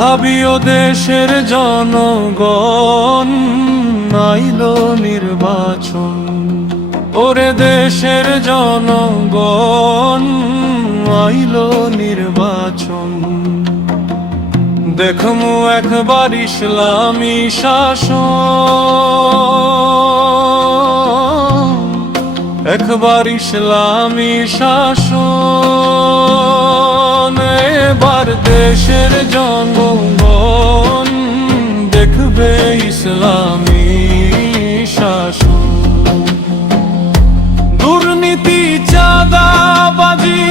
ভাবিও দেশের জনগণ, আইলো নির্বাচন। ওরে দেশের জনগণ, আইলো নির্বাচন। দেখমু একবার ইসলামী শাসন, একবার ইসলামী শাসন। এবার দেশের জনগণ দেখবে ইসলামী শাসন। দুর্নীতি চাঁদাবাজি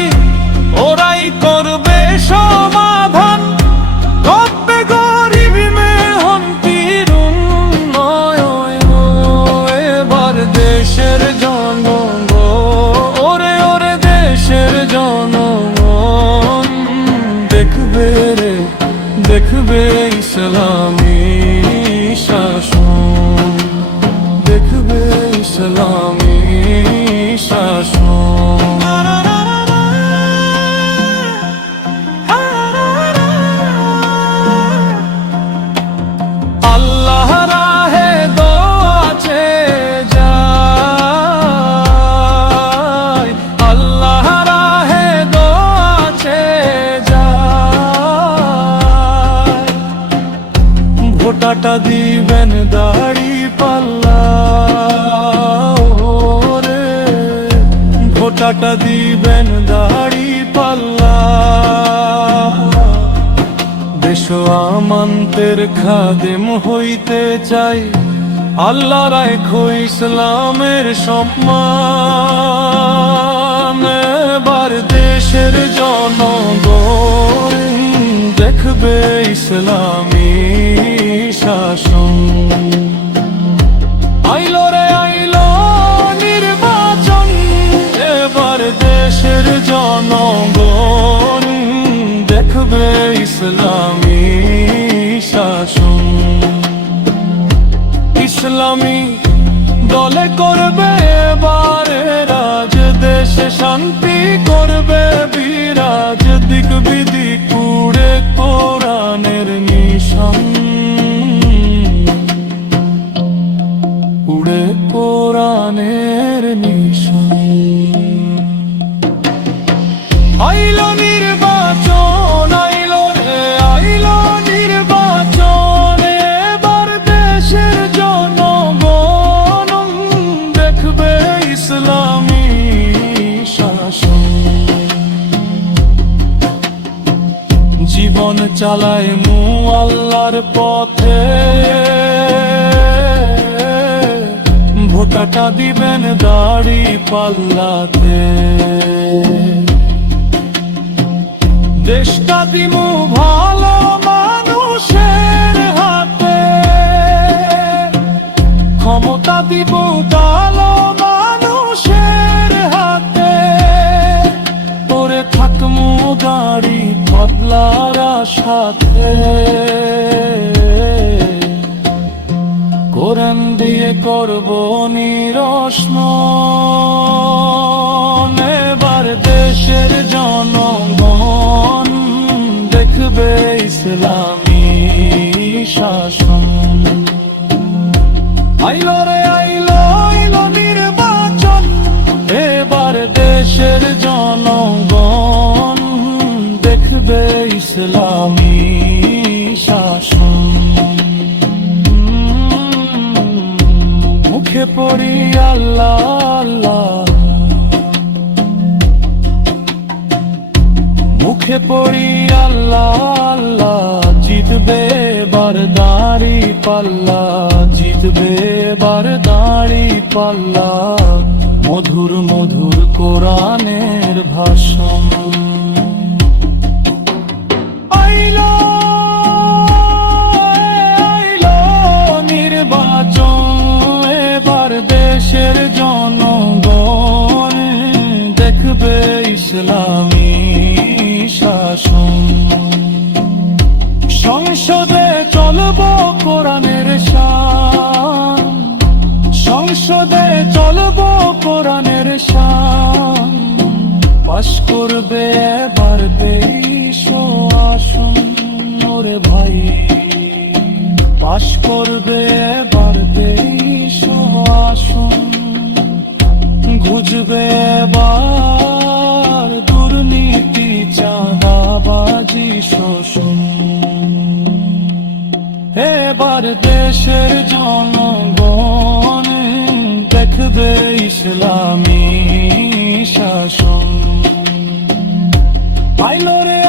ওরাই করবে সমাধান, করবে গরিব মেহনতির উন্নয়ন। এবার দেশের জনগণ, ওরে ওরে দেশের জনগণ দেখবে রে, দেখবে ইসলামী শাসন, দেখবে ইসলামী শাসন। আল্লাহ রাহে দোয়াছে যায়, আল্লাহ রাহে দোয়াছে যায়। ভোটাটা দিবেন দাড়ি পাল্লা, ভোটাটা দিবেন দাড়ি পাল্লা। দেশ আমান্তের খাদেম হইতে চাই, আল্লাহ রাখো ইসলামের সম্মান। এবার দেশের জনগণ দেখবে ইসলামী শাসন। আইলো রে আইলো নির্বাচন, এবার দেশের জনগণ দেখবে ইসলামী শাসন। ইসলামী দলে করবে এবারে রাজ, দেশে শান্তি করবে বিরাজ। দিক বিদিক উড়ে কোরআনের নিশান, উড়ে কোরআনের নিশান। আইলো নির্বাচন, আইলো রে আইলো নির্বাচন। এবার দেশের জনগণ দেখবে ইসলামী শাসন। জীবন চালায় মু আল্লাহর পথে, ভোটাটা দিবেন দাড়ি পাল্লাতে। দেশটা দিমু ভালো মানুষের হাতে, ক্ষমতা দিব কালো মানুষের হাতে। তোরে থাকমু দাড়ি পাল্লার সাথে, কোরআন দিয়ে করব নিরসন। এবার দেশের জনগণ দেখবে ইসলামী শাসন। আইলো রে আইলো আইলো নির্বাচন, এবার দেশের জনগণ দেখবে ইসলামী শাসন। মুখে পড়ি আল্লাহ আল্লাহ, মুখে পড়ি আল্লাহ আল্লাহ। জিতবে এবার দাড়ি পাল্লা, জিতবে এবার দাড়ি পাল্লা। মধুর মধুর কোরআনের ভাষণ। আইলো আইলো নির্বাচন, এবার দেশের জনগণ দেখবে ইসলামী শাসন। সংসদে চলব কোরআনের শান, সংসদে চলব কোরআনের শান। পাশ করবে এবার 2300 আসন। ওরে ভাই করবে এবার দেশ আসন, ঘুচবে এবার দুর্নীতি চাঁদাবাজি শোষণ। এবার দেশের জনগণ দেখবে ইসলামী শাসন। আইলো রে